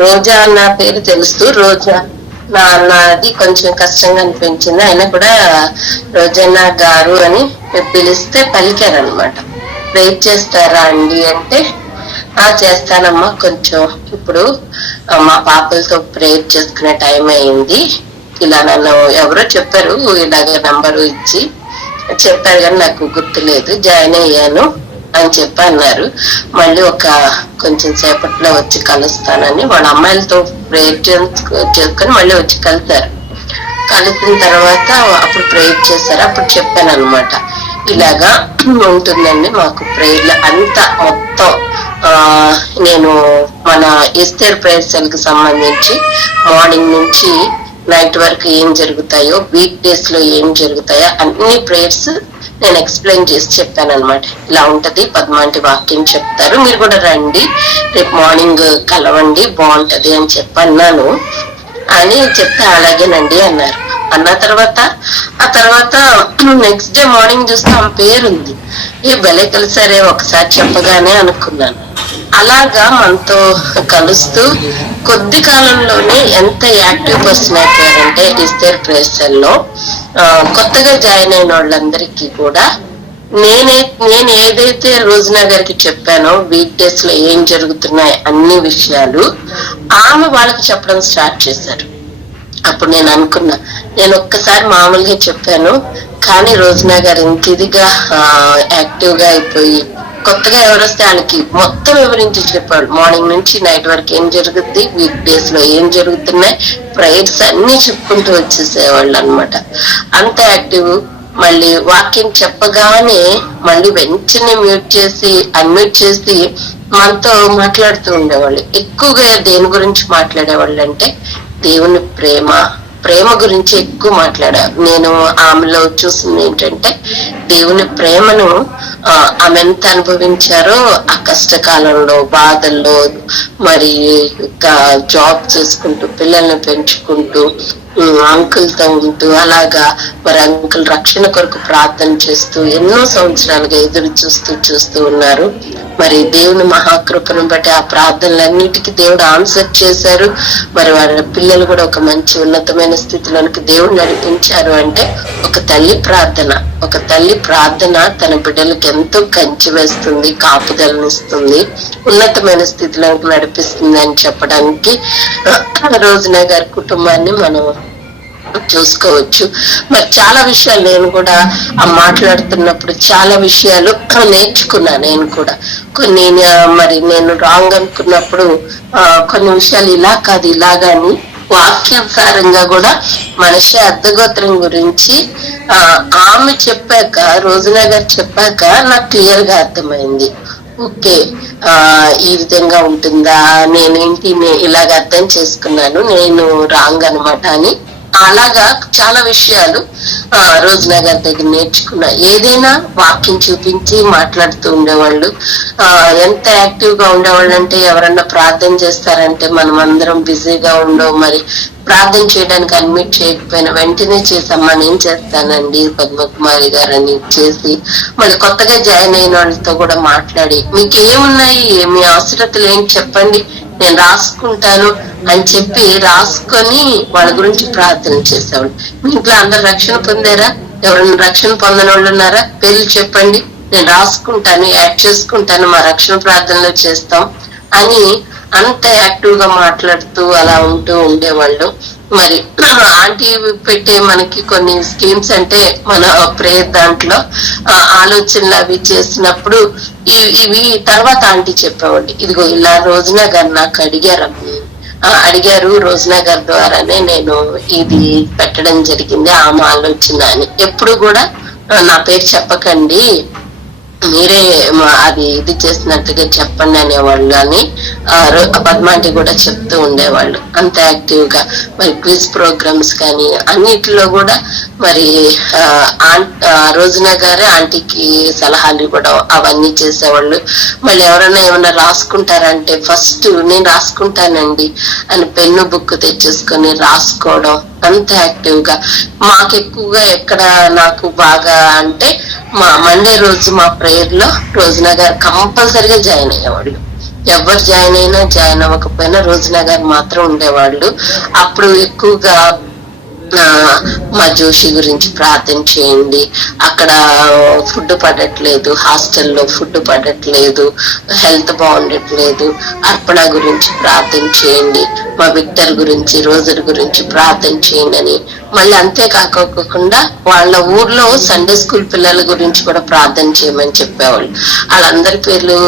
రోజా అన్న పేరు తెలుస్తూ రోజా నా అన్నది కొంచెం కష్టంగా అనిపించింది. ఆయన కూడా రోజన్న గారు అని పిలిస్తే పలికారనమాట. ప్రేర్ చేస్తారా అండి అంటే చేస్తానమ్మా, కొంచెం ఇప్పుడు మా పాపలతో ప్రేర్ చేసుకునే టైం అయింది, ఇలా నన్ను ఎవరో చెప్పారు, ఇలాగ నంబరు ఇచ్చి చెప్పారు కానీ నాకు గుర్తులేదు, జాయిన్ అయ్యాను అని చెప్పి అన్నారు. మళ్ళీ కొంచెం సేపట్లో వచ్చి కలుస్తానని వాళ్ళ అమ్మాయిలతో ప్రేర్ చేసుకొని మళ్ళీ వచ్చి కలుతారు. కలిసిన తర్వాత అప్పుడు ప్రేయర్ చేశారు. అప్పుడు చెప్పాను అనమాట, ఇలాగా ఉంటుందండి మాకు ప్రేయర్లు అంతా మొత్తం. నేను మన ఎస్తేర్ ప్రేయర్ సెల్ కి సంబంధించి మార్నింగ్ నుంచి నైట్ వరకు ఏం జరుగుతాయో, వీక్ డేస్ లో ఏం జరుగుతాయో అన్ని ప్రేయర్స్ నేను ఎక్స్ప్లెయిన్ చేసి చెప్పాను అనమాట. ఇలా ఉంటది, పద్మాంటి వాక్యం చెప్తారు, మీరు కూడా రండి, రేపు మార్నింగ్ కలవండి, బాగుంటది అని చెప్పన్నాను అని చెప్తే అలాగేనండి అన్నారు. అన్న తర్వాత ఆ తర్వాత నెక్స్ట్ డే మార్నింగ్ చూస్తే ఆమె పేరుంది. భలే కలిసారే ఒకసారి చెప్పగానే అనుకున్నాను. అలాగా మనతో కలుస్తూ కొద్ది కాలంలోనే ఎంత యాక్టివ్ పర్సన్ అయిపోయారంటే ఇస్తేర్ ప్రేసల్లో కొత్తగా జాయిన్ అయిన వాళ్ళందరికీ కూడా నేను ఏదైతే రోజునా గారికి చెప్పానో వీక్ డేస్ లో ఏం జరుగుతున్నాయి అన్ని విషయాలు ఆమె వాళ్ళకి చెప్పడం స్టార్ట్ చేశారు. అప్పుడు నేను అనుకున్నా, నేను ఒక్కసారి మామూలుగా చెప్పాను కానీ రోజునా గారు ఇంత ఇదిగా యాక్టివ్ గా అయిపోయి కొత్తగా ఎవరు వస్తే వాళ్ళకి మొత్తం వివరించి చెప్పాడు. మార్నింగ్ నుంచి నైట్ వరకు ఏం జరుగుద్ది, వీక్ డేస్ లో ఏం జరుగుతున్నాయి, ప్రేయర్స్ అన్ని చెప్పుకుంటూ వచ్చేసేవాళ్ళు అనమాట. అంత యాక్టివ్. మళ్ళీ వాక్యం చెప్పగానే మళ్ళీ వెంటనే అన్మ్యూట్ చేసి మనతో మాట్లాడుతూ ఉండేవాళ్ళు. ఎక్కువగా దేని గురించి మాట్లాడేవాళ్ళు అంటే దేవుని ప్రేమ గురించి ఎక్కువ మాట్లాడారు. నేను ఆమెలో చూసింది ఏంటంటే దేవుని ప్రేమను ఆమె ఎంత అనుభవించారో ఆ కష్టకాలంలో, బాధల్లో, మరి జాబ్ చేసుకుంటూ పిల్లల్ని పెంచుకుంటూ అంకుల్ తో ఉంటూ అలాగా మరి అంకుల్ రక్షణ కొరకు ప్రార్థన చేస్తూ ఎన్నో సంవత్సరాలుగా ఎదురు చూస్తూ ఉన్నారు. మరి దేవుని మహాకృపను బట్టి ఆ ప్రార్థనలన్నిటికీ దేవుడు ఆన్సర్ చేశారు. మరి వాళ్ళ పిల్లలు కూడా ఒక మంచి ఉన్నతమైన స్థితిలోనికి దేవుడు నడిపించారు. అంటే ఒక తల్లి ప్రార్థన తన బిడ్డలకు ఎంతో కంచి వేస్తుంది, కాపుదలనిస్తుంది, ఉన్నతమైన స్థితిలోకి నడిపిస్తుంది అని చెప్పడానికి రోజునా గారి కుటుంబాన్ని మనం చూసుకోవచ్చు. మరి చాలా విషయాలు నేను కూడా మాట్లాడుతున్నప్పుడు చాలా విషయాలు నేర్చుకున్నా. నేను కూడా కొన్ని నేను రాంగ్ అనుకున్నప్పుడు కొన్ని విషయాలు ఇలా కాదు ఇలాగాని వాక్యానుసారంగా కూడా మనిషి అర్ధగోత్రం గురించి ఆమె చెప్పాక, రోజునా గారు చెప్పాక నాకు క్లియర్ గా అర్థమైంది. ఓకే, ఈ విధంగా ఉంటుందా, నేనేంటి ఇలాగ అర్థం చేసుకున్నాను, నేను రాంగ్ అనమాట అని. అలాగా చాలా విషయాలు రోజునా గారి దగ్గర నేర్చుకున్నా. ఏదైనా వాక్యం చూపించి మాట్లాడుతూ ఉండేవాళ్ళు. ఎంత యాక్టివ్ గా ఉండేవాళ్ళు అంటే ఎవరన్నా ప్రార్థన చేస్తారంటే మనం అందరం బిజీగా ఉండవు, మరి ప్రార్థన చేయడానికి అడ్మిట్ చేయకపోయినా వెంటనే చేసామ్మా నేను చేస్తానండి పద్మకుమారి గారు అని చేసి, మళ్ళీ కొత్తగా జాయిన్ అయిన వాళ్ళతో కూడా మాట్లాడి మీకు ఏమున్నాయి, మీ అవసరతలు ఏంటి చెప్పండి, నేను రాసుకుంటాను అని చెప్పి రాసుకొని వాళ్ళ గురించి ప్రార్థన చేసేవాళ్ళు. మీ ఇంట్లో అందరు రక్షణ పొందారా, ఎవరైనా రక్షణ పొందని వాళ్ళు ఉన్నారా, పేర్లు చెప్పండి, నేను రాసుకుంటాను, యాడ్ చేసుకుంటాను, మా రక్షణ ప్రార్థనలో చేస్తాం అని అంత యాక్టివ్ గా మాట్లాడుతూ అలా ఉంటూ ఉండేవాళ్ళు. మరి ఆంటీ పెట్టే మనకి కొన్ని స్కీమ్స్ అంటే మన ప్రేయర్ దాంట్లో ఆలోచనలు అవి చేసినప్పుడు ఇవి తర్వాత ఆంటీ చెప్పేవాళ్ళు, ఇదిగో ఇలా రోజునా గారు నాకు అడిగారు రోజునా గారి ద్వారానే నేను ఇది పెట్టడం జరిగింది, ఆమె ఆలోచన అని. ఎప్పుడు కూడా నా పేరు చెప్పకండి, మీరే అది ఇది చేసినట్టుగా చెప్పండి అనేవాళ్ళు అని పద్మాంటి కూడా చెప్తూ ఉండేవాళ్ళు. అంత యాక్టివ్ గా మరి క్విజ్ ప్రోగ్రామ్స్ కానీ అన్నిటిలో కూడా మరి రోజునా గారే ఆంటీకి సలహాలు ఇవ్వడం అవన్నీ చేసేవాళ్ళు. మళ్ళీ ఎవరైనా ఏమైనా రాసుకుంటారంటే ఫస్ట్ నేను రాసుకుంటానండి అని పెన్ను బుక్ తెచ్చేసుకొని రాసుకోవడం. అంత యాక్టివ్ గా మాకు ఎక్కువగా ఎక్కడ నాకు బాగా అంటే మా మండే రోజు మా ప్రేయర్ లో రోజునా గారు కంపల్సరిగా జాయిన్ అయ్యేవాళ్ళు. ఎవరు జాయిన్ అయినా జాయిన్ అవ్వకపోయినా రోజున గారు మాత్రం ఉండేవాళ్ళు. అప్పుడు ఎక్కువగా మా జోషి గురించి ప్రార్థన చేయండి, అక్కడ ఫుడ్ పడట్లేదు, హాస్టల్లో ఫుడ్ పడట్లేదు, హెల్త్ బాగుండట్లేదు, అర్పణ గురించి ప్రార్థన చేయండి, మా విక్టర్ గురించి రోజర్ గురించి ప్రార్థన చేయండి అని. మళ్ళీ అంతేకాకుండా వాళ్ళ ఊర్లో సండే స్కూల్ పిల్లల గురించి కూడా ప్రార్థన చేయమని చెప్పేవాళ్ళు. వాళ్ళందరి పేర్లు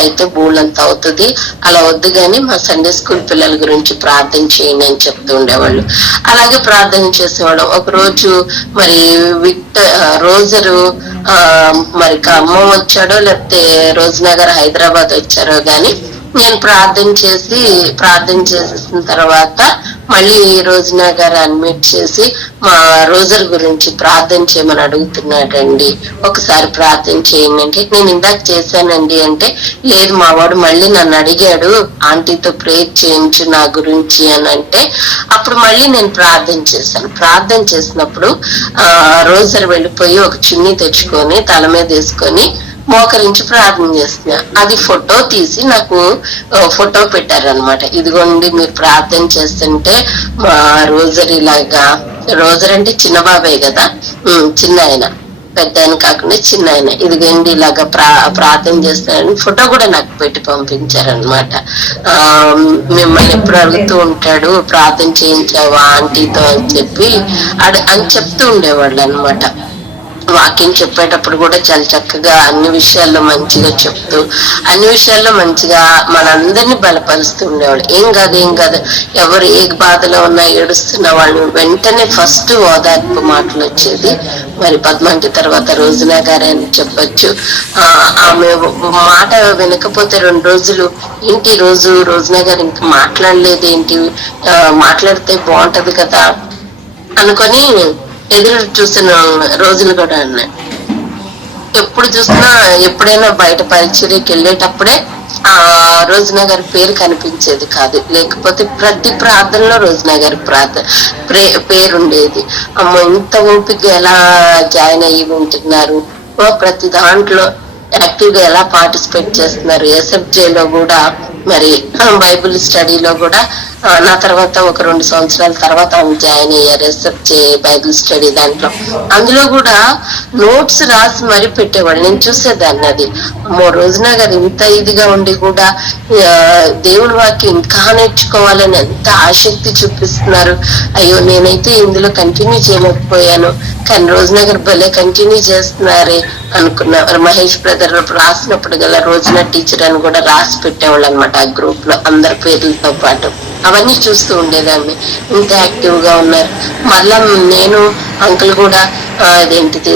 అయితే బోళ్ళంత అవుతుంది, అలా వద్దు కానీ మా సండే స్కూల్ పిల్లల గురించి ప్రార్థన చేయండి అని చెప్తూ ఉండేవాళ్ళు. అలాగే ప్రార్థన చేసేవాళ్ళం. ఒక రోజు మరి రోజరు మరి ఖమ్మం వచ్చాడో లేకపోతే రోజునగర్ హైదరాబాద్ వచ్చారో గాని, నేను ప్రార్థన చేసిన తర్వాత మళ్ళీ రోజున గారు అడ్మిట్ చేసి మా రోజర్ గురించి ప్రార్థన చేయమని అడుగుతున్నాడండి, ఒకసారి ప్రార్థన చేయండి అంటే, నేను ఇందాక చేశానండి అంటే, లేదు మా వాడు మళ్ళీ నన్ను అడిగాడు ఆంటీతో ప్రేయర్ చేయించు నా గురించి అని అంటే, అప్పుడు మళ్ళీ నేను ప్రార్థన చేశాను. ప్రార్థన చేసినప్పుడు రోజర్ వెళ్ళిపోయి ఒక చున్నీ తెచ్చుకొని తల మీద వేసుకొని మోకరించి ప్రార్థన చేస్తున్నా. అది ఫోటో తీసి నాకు ఫోటో పెట్టారనమాట. ఇదిగోండి మీరు ప్రార్థన చేస్తుంటే మా రోజర్ ఇలాగా, రోజర్ అంటే చిన్న బాబాయ్ కదా, చిన్న ఆయన, పెద్ద ఆయన కాకుండా చిన్న ఆయన, ఇదిగోండి ఇలాగా ప్రార్థన చేస్తారని ఫోటో కూడా నాకు పెట్టి పంపించారనమాట. మిమ్మల్ని ఎప్పుడు అడుగుతూ ఉంటాడు ప్రార్థన చేయించావా ఆంటీతో అని చెప్పి అని చెప్తూ ఉండేవాళ్ళు అనమాట. వాకింగ్ చెప్పేటప్పుడు కూడా చాలా చక్కగా అన్ని విషయాల్లో మంచిగా చెప్తూ, అన్ని విషయాల్లో మంచిగా మనందరినీ బలపరుస్తూ ఉండేవాళ్ళు. ఏం కాదు, ఎవరు ఏ బాధలో ఉన్నా ఏడుస్తున్న వాళ్ళు వెంటనే ఫస్ట్ ఓదార్పు మాటలు వచ్చేది. మరి పద్మాంటి తర్వాత రోజున గారే అని చెప్పొచ్చు. ఆమె మాట వినకపోతే 2 రోజులు ఏంటి రోజున గారు ఇంకా మాట్లాడలేదు ఏంటి, మాట్లాడితే బాగుంటది కదా అనుకొని ఎదురు చూసిన రోజులు కూడా ఉన్నాయి. ఎప్పుడు చూసినా ఎప్పుడైనా బయట పరిచర్యకి వెళ్ళేటప్పుడే ఆ రోజున గారి పేరు కనిపించేది కాదు, లేకపోతే ప్రతి ప్రార్థనలో రోజున గారి పేరు ఉండేది. అమ్మ ఇంత ఓపిక ఎలా జాయిన్ అయ్యి ఉంటున్నారు, ప్రతి దాంట్లో యాక్టివ్ గా ఎలా పార్టిసిపేట్ చేస్తున్నారు. ఎస్ఎఫ్జేలో కూడా మరి బైబిల్ స్టడీలో కూడా నా తర్వాత ఒక 2 సంవత్సరాల తర్వాత ఆమె జాయిన్ అయ్యారు ఎస్ఎఫ్జే బైబిల్ స్టడీ దాంట్లో. అందులో కూడా నోట్స్ రాసి మరీ పెట్టేవాళ్ళు, నేను చూసేదాన్ని. అది రోజున గారు ఇంత ఇదిగా ఉండి కూడా దేవుడి వాక్యం ఇంకా నేర్చుకోవాలని ఎంత ఆసక్తి చూపిస్తున్నారు. అయ్యో నేనైతే ఇందులో కంటిన్యూ చేయలేకపోయాను, కానీ రోజున గారు భలే కంటిన్యూ చేస్తున్నారే అనుకున్నా. మహేష్ బ్రదర్ రాసినప్పుడు గల రోజున టీచర్ అని కూడా రాసి పెట్టేవాళ్ళు అనమాట ఆ గ్రూప్ లో అందరి పేర్లతో పాటు. అవన్నీ చూస్తూ ఉండేదాన్ని, ఇంత యాక్టివ్ గా ఉన్నారు. మళ్ళా నేను అంకుల్ కూడా అదేంటిది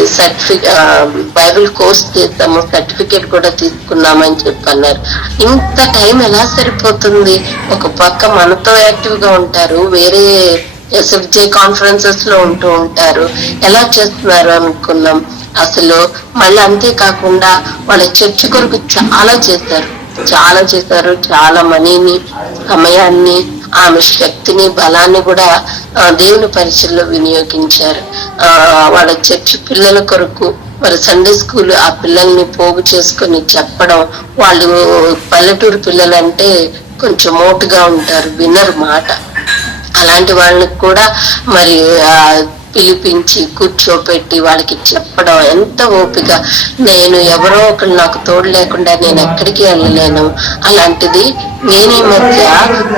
బైబిల్ కోర్స్ చేద్దాము, సర్టిఫికేట్ కూడా తీసుకున్నామని చెప్పి అన్నారు. ఇంత టైం ఎలా సరిపోతుంది? ఒక పక్క మనతో యాక్టివ్ గా ఉంటారు, వేరే ఎస్ఎఫ్జే కాన్ఫరెన్సెస్ లో ఉంటూ ఉంటారు, ఎలా చేస్తున్నారు అనుకున్నాం అసలు. మళ్ళీ అంతేకాకుండా వాళ్ళ చర్చ్ కొరకు చాలా చేశారు, చాలా మనీని, సమయాన్ని, ఆమె శక్తిని, బలాన్ని కూడా దేవుని పరిచయంలో వినియోగించారు. వాళ్ళ చర్చి పిల్లల కొరకు మరి సండే స్కూల్ ఆ పిల్లల్ని పోగు చేసుకొని చెప్పడం. వాళ్ళు పల్లెటూరు పిల్లలంటే కొంచెం మోటుగా ఉంటారు, వినరు మాట. అలాంటి వాళ్ళకి కూడా మరి పిలిపించి కూర్చోపెట్టి వాళ్ళకి చెప్పడం, ఎంత ఓపిక. నేను ఎవరో ఒకరు నాకు తోడు లేకుండా నేను ఎక్కడికి వెళ్ళలేను, అలాంటిది నేను ఈ మధ్య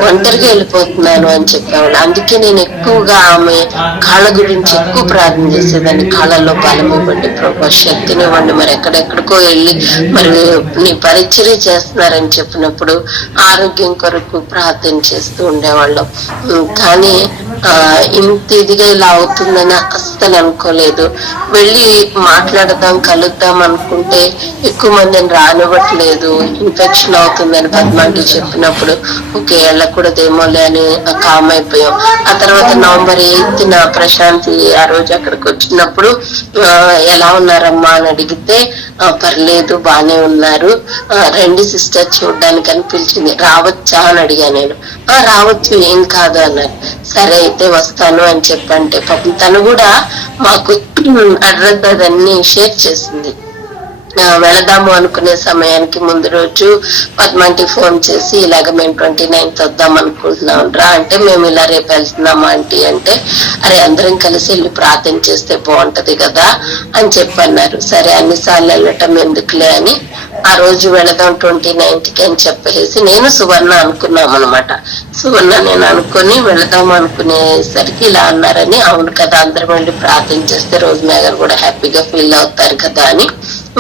ఒంటరిగా వెళ్ళిపోతున్నాను అని చెప్పేవాళ్ళు. అందుకే నేను ఎక్కువగా ఆమె కాళ్ళ గురించి ఎక్కువ ప్రార్థన చేసేదాన్ని. కాళ్ళల్లో బలం ఇవ్వండి ప్రభు, శక్తిని ఇవ్వండి. మరి ఎక్కడెక్కడికో వెళ్ళి మరి నీ పరిచర్య చేస్తున్నారని చెప్పినప్పుడు ఆరోగ్యం కొరకు ప్రార్థన చేస్తూ ఉండేవాళ్ళం. కానీ ఇంత ఇదిగా ఇలా అవుతుందని అస్సలు అనుకోలేదు. వెళ్ళి మాట్లాడదాం, కలుద్దాం అనుకుంటే ఎక్కువ మందిని రానివ్వట్లేదు, ఇన్ఫెక్షన్ అవుతుందని పద్మాంటి చెప్పినప్పుడు ఓకే వెళ్ళకూడదేమోలే అని కామ్ అయిపోయాం. ఆ తర్వాత November 8th ప్రశాంతి ఆ రోజు అక్కడికి వచ్చినప్పుడు ఎలా ఉన్నారమ్మా అని అడిగితే పర్లేదు బానే ఉన్నారు, రండి సిస్టర్ చూడ్డానికి అని పిలిచింది. రావచ్చా అని అడిగా నేను. రావచ్చు ఏం కాదు అన్నారు. సరే అయితే వస్తాను అని చెప్పంటే పాపం తను కూడా మాకు అడ్రస్ అదన్నీ షేర్ చేసింది. వెళదాము అనుకునే సమయానికి ముందు రోజు పద్మాంటి ఫోన్ చేసి ఇలాగ మేము 29th వద్దాం అనుకుంటున్నాం రా అంటే, మేము ఇలా రేపు వెళ్తున్నాం ఆంటీ అంటే, అరే అందరం కలిసి వెళ్ళి ప్రార్థన చేస్తే బాగుంటది కదా అని చెప్పన్నారు. సరే అన్నిసార్లు వెళ్ళటం ఎందుకులే అని ఆ రోజు వెళదాం 29th అని చెప్పేసి నేను సువర్ణ అనుకున్నాం అనమాట. సువర్ణ నేను అనుకుని వెళదాం అనుకునేసరికి ఇలా అన్నారని, అవును కదా అందరం వెళ్ళి ప్రార్థన చేస్తే రోజు మేఘర్ కూడా హ్యాపీగా ఫీల్ అవుతారు కదా అని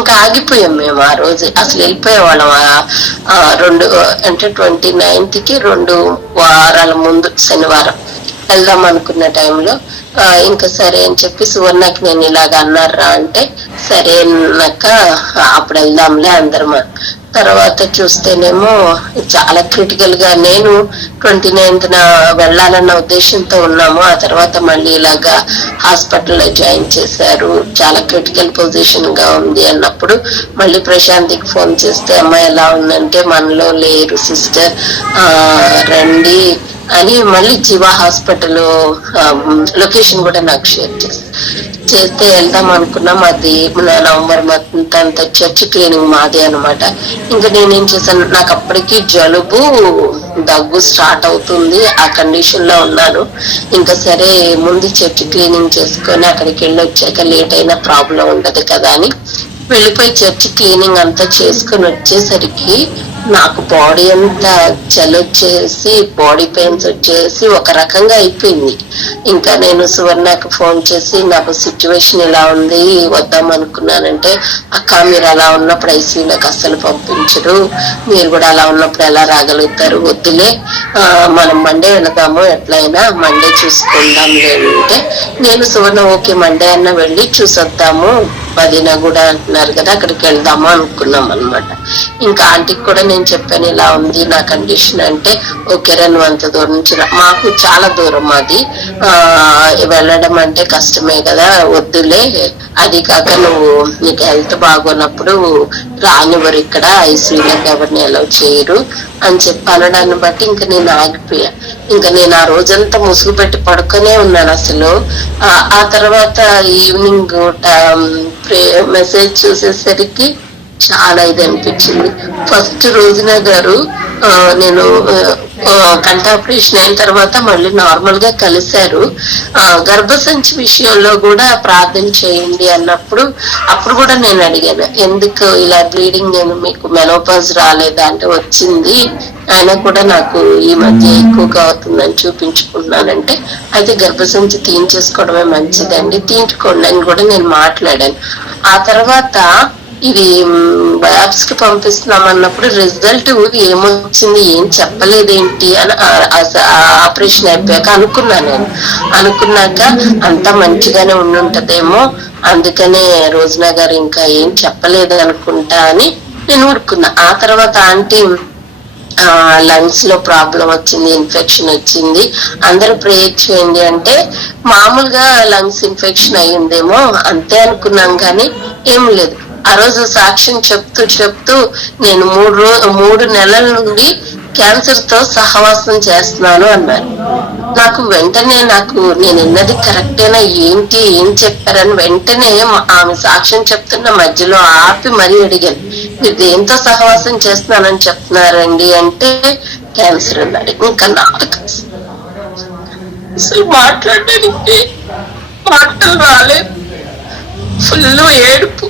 ఇంకా ఆగిపోయాం మేము. ఆ రోజు అసలు వెళ్ళిపోయేవాళ్ళం. 29th 2 వారాల ముందు శనివారం వెళ్దాం అనుకున్న టైంలో ఇంకా సరే అని చెప్పి సువర్ణకి నేను ఇలాగ అన్నారా అంటే, సరే అన్నాక అప్పుడు వెళ్దాంలే అందరం. తర్వాత చూస్తేనేమో చాలా క్రిటికల్ గా నేను 29th వెళ్ళాలన్న ఉద్దేశంతో ఉన్నాము. ఆ తర్వాత మళ్ళీ ఇలాగా హాస్పిటల్లో జాయిన్ చేశారు, చాలా క్రిటికల్ పొజిషన్ గా ఉంది అన్నప్పుడు మళ్ళీ ప్రశాంత్కి ఫోన్ చేస్తే, అమ్మాయి ఎలా ఉందంటే మనలో లేరు సిస్టర్ రండి అని మళ్ళీ జీవా హాస్పిటల్ లొకేషన్ కూడా నాకు షేర్ చేస్తే వెళ్దాం అనుకున్నాం. అది నవంబర్ మంత్ అంతా చర్చ్ క్లీనింగ్ మాది అనమాట. ఇంకా నేనేం చేశాను, నాకు అప్పటికి జలుబు దగ్గు స్టార్ట్ అవుతుంది, ఆ కండిషన్ లో ఉన్నాను. ఇంకా సరే ముందు చర్చ్ క్లీనింగ్ చేసుకొని అక్కడికి వెళ్ళి వచ్చాక లేట్ అయినా ప్రాబ్లం ఉండదు కదా అని వెళ్ళిపోయి చర్చ్ క్లీనింగ్ అంతా చేసుకొని వచ్చేసరికి నాకు బాడీ అంతా చలొచ్చేసి బాడీ పెయిన్స్ వచ్చేసి ఒక రకంగా అయిపోయింది. ఇంకా నేను సువర్ణకు ఫోన్ చేసి నాకు సిచ్యువేషన్ ఇలా ఉంది వద్దాం అనుకున్నానంటే, అక్క మీరు అలా ఉన్నప్పుడు ఐసీయూలోకి అస్సలు పంపించరు, మీరు కూడా అలా ఉన్నప్పుడు ఎలా రాగలుగుతారు, వద్దులే మనం మండే వెళదాము, ఎట్లయినా మండే చూసుకుందాం లేదంటే నేను సువర్ణ ఓకే మండే అన్న వెళ్ళి చూసొద్దాము, మదీనా కూడా అంటున్నారు కదా అక్కడికి వెళ్దాము అనుకున్నాం అనమాట. ఇంకా ఆంటీకి కూడా నేను చెప్పాను ఇలా ఉంది నా కండిషన్ అంటే, ఓకేరా నువ్వు అంత దూరం నుంచి మాకు చాలా దూరం అది వెళ్ళడం అంటే కష్టమే కదా వద్దులే, అది కాక నువ్వు నీకు హెల్త్ బాగోనప్పుడు రానివ్వరు ఇక్కడ, ఐసీయూలోకి ఎవరిని అలౌ చేయరు అని చెప్పనడాన్ని బట్టి ఇంకా నేను ఆగిపోయా. ఇంకా నేను ఆ రోజంతా ముసుగు పెట్టి పడుకునే ఉన్నాను అసలు. ఆ తర్వాత ఈవినింగ్ మెసేజ్ చూసేసరికి చాలా ఇది అనిపించింది. ఫస్ట్ రోజున గారు నేను కంటి ఆపరేషన్ అయిన తర్వాత మళ్ళీ నార్మల్ గా కలిశారు. గర్భసంచి విషయంలో కూడా ప్రార్థన చేయండి అన్నప్పుడు అప్పుడు కూడా నేను అడిగాను, ఎందుకు ఇలా బ్లీడింగ్, నేను మీకు మెనోపాజ్ రాలేదా అంటే వచ్చింది, అయినా కూడా నాకు ఈ మధ్య ఎక్కువగా అవుతుందని చూపించుకున్నానంటే, అయితే గర్భసంచి తీయించేసుకోవడమే మంచిదండి, తీయించుకోండి అని కూడా నేను మాట్లాడాను. ఆ తర్వాత ఇది బయాప్స్ కి పంపిస్తున్నాం అన్నప్పుడు రిజల్ట్ ఏమొచ్చింది ఏం చెప్పలేదేంటి అని ఆపరేషన్ అయిపోయాక అనుకున్నాను. నేను అనుకున్నాక అంతా మంచిగానే ఉండుంటదేమో అందుకనే రోజనా గారు ఇంకా ఏం చెప్పలేదు అనుకుంటా అని నేను ఊరుకున్నా. ఆ తర్వాత ఆంటీ లంగ్స్ లో ప్రాబ్లం వచ్చింది, ఇన్ఫెక్షన్ వచ్చింది, అందరూ ప్రేయర్ చేయండి అంటే మామూలుగా లంగ్స్ ఇన్ఫెక్షన్ అయ్యిందేమో అంతే అనుకున్నాం కానీ ఏం లేదు. ఆ రోజు సాక్ష్యం చెప్తూ నేను 3 నెలల నుండి క్యాన్సర్ తో సహవాసం చేస్తున్నాను అన్నారు. నాకు వెంటనే నేను విన్నది కరెక్టేనా ఏంటి ఏం చెప్పారని వెంటనే ఆమె సాక్ష్యం చెప్తున్న మధ్యలో ఆపి మరీ అడిగాను, మీరు దేంతో సహవాసం చేస్తున్నానని చెప్తున్నారండి అంటే క్యాన్సర్ అన్నాడు. ఇంకా నాకు అసలు మాట్లాడడానికి మాటలు రాలేదు, ఫుల్ ఏడుపు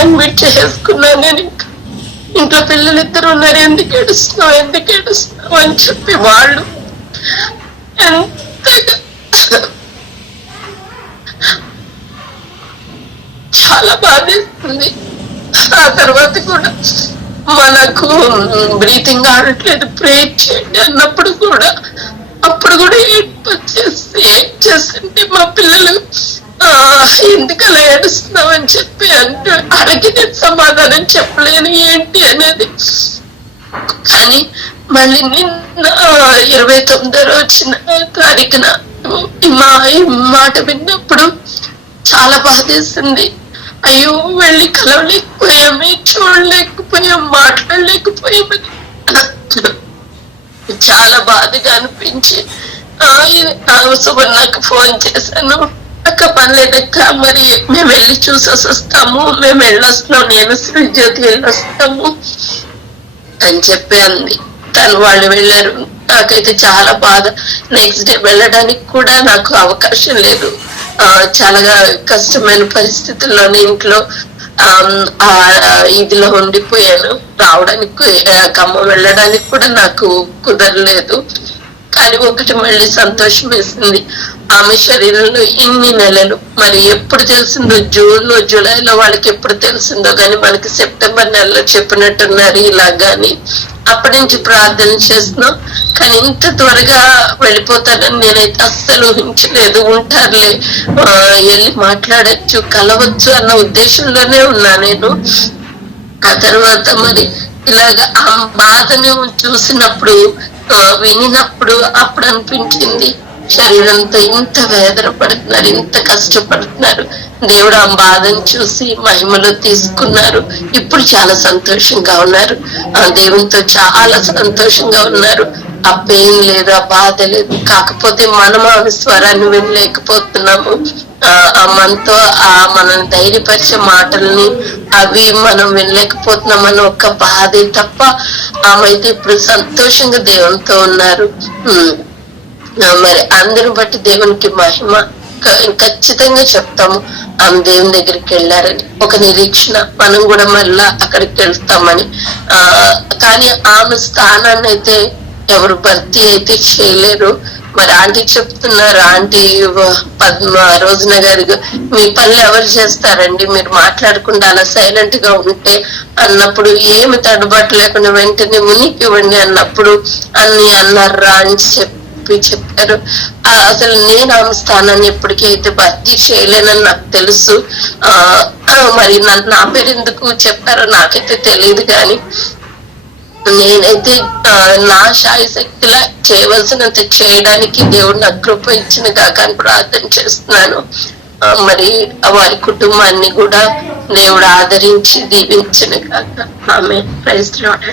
అడ్మిట్ చేసుకున్నాను. నేను ఇంకా ఇంట్లో పిల్లలు 2 ఉన్నారు, ఎందుకు ఏడుస్తున్నావు అని చెప్పి వాళ్ళు ఎంతగా చాలా బాధేస్తుంది. ఆ తర్వాత కూడా మనకు బ్రీతింగ్ ఆడట్లేదు ప్రేయర్ చేయండి అన్నప్పుడు కూడా అప్పుడు కూడా ఏడుపు ఏడ్చేస్తుంటే మా పిల్లలు ఎందుకు అలా ఏడుస్తున్నావు అని చెప్పి అంటే వాళ్ళకి నేను సమాధానం చెప్పలేను ఏంటి అనేది. కానీ మళ్ళీ నిన్న 29వ తారీఖున ఈ మాట విన్నప్పుడు చాలా బాధేసింది. అయ్యో వెళ్ళి కలవలేకపోయామే, చూడలేకపోయాం, మాట్లాడలేకపోయామని చాలా బాధగా అనిపించి సువర్ణకు ఫోన్ చేశాను, అక్క పనిలేదక్క, మరి మేము వెళ్ళి చూసేసి వస్తాము, మేము వెళ్ళొస్తున్నాం, నేను శ్రీజ్యోతి వెళ్ళొస్తాము అని చెప్పి అంది. తను వాళ్ళు వెళ్ళారు. నాకైతే చాలా బాధ. నెక్స్ట్ డే వెళ్ళడానికి కూడా నాకు అవకాశం లేదు. చాలా కష్టమైన పరిస్థితుల్లోనే ఇంట్లో ఇదిలో ఉండిపోయాను. రావడానికి ఖమ్మం వెళ్ళడానికి కూడా నాకు కుదరలేదు. కానీ ఒకటి మళ్ళీ సంతోషం వేసింది, ఆమె శరీరంలో ఇన్ని నెలలు, మరి ఎప్పుడు తెలిసిందో, జూన్ జూలైలో వాళ్ళకి ఎప్పుడు తెలిసిందో కానీ మనకి సెప్టెంబర్ నెలలో చెప్పినట్టున్నారు ఇలాగాని. అప్పటి నుంచి ప్రార్థన చేస్తున్నాం, కానీ ఇంత త్వరగా వెళ్ళిపోతానని నేనైతే అస్సలు ఊహించలేదు. ఉంటారులే, వెళ్ళి మాట్లాడచ్చు, కలవచ్చు అన్న ఉద్దేశంలోనే ఉన్నా నేను. ఆ తర్వాత మరి ఇలాగా ఆ బాధను చూసినప్పుడు, వినినప్పుడు అప్పుడు అనిపించింది, శరీరంతో ఇంత వేదన పడుతున్నారు, ఇంత కష్టపడుతున్నారు, దేవుడు ఆ బాధను చూసి మహిమలో తీసుకున్నారు. ఇప్పుడు చాలా సంతోషంగా ఉన్నారు, ఆ దేవునితో చాలా సంతోషంగా ఉన్నారు. ఆ పెయిన్ లేదు, ఆ బాధ లేదు. కాకపోతే మనం ఆ స్వరాన్ని వినలేకపోతున్నాము. మనతో మనల్ని ధైర్యపరిచే మాటల్ని అవి మనం వినలేకపోతున్నామని ఒక బాధే తప్ప, ఆమె అయితే ఇప్పుడు సంతోషంగా దేవునితో ఉన్నారు. మరి అందరిని బట్టి దేవునికి మహిమ. ఖచ్చితంగా చెప్తాము ఆమె దేవుని దగ్గరికి వెళ్ళారని, ఒక నిరీక్షణ, మనం కూడా మళ్ళా అక్కడికి వెళ్తామని. కానీ ఆమె స్థానాన్ని అయితే ఎవరు భర్తీ అయితే చేయలేరు. మరి ఆంటీ చెప్తున్నారు, ఆంటీ రోజున గారి, మీ పనులు ఎవరు చేస్తారండి, మీరు మాట్లాడకుండా అలా సైలెంట్ గా ఉంటే అన్నప్పుడు, ఏమి తడబాటు లేకుండా వెంటనే మునికి ఇవ్వండి అన్నప్పుడు అన్ని అన్నారా అని చెప్పారు. అసలు నేను ఆమె స్థానాన్ని ఎప్పటికైతే భర్తీ చేయలేనని నాకు తెలుసు. మరి నా పేరు ఎందుకు చెప్పారో నాకైతే తెలియదు, కానీ నేనైతే నా శాయశక్తిలా చేయవలసినంత చేయడానికి దేవుడు నాకు కృప ఇచ్చిన కాక అని ప్రార్థన చేస్తున్నాను. మరి వారి కుటుంబాన్ని కూడా దేవుడు ఆదరించి దీవించిన కాక. ఆమె ప్రైజ్ లార్డ్.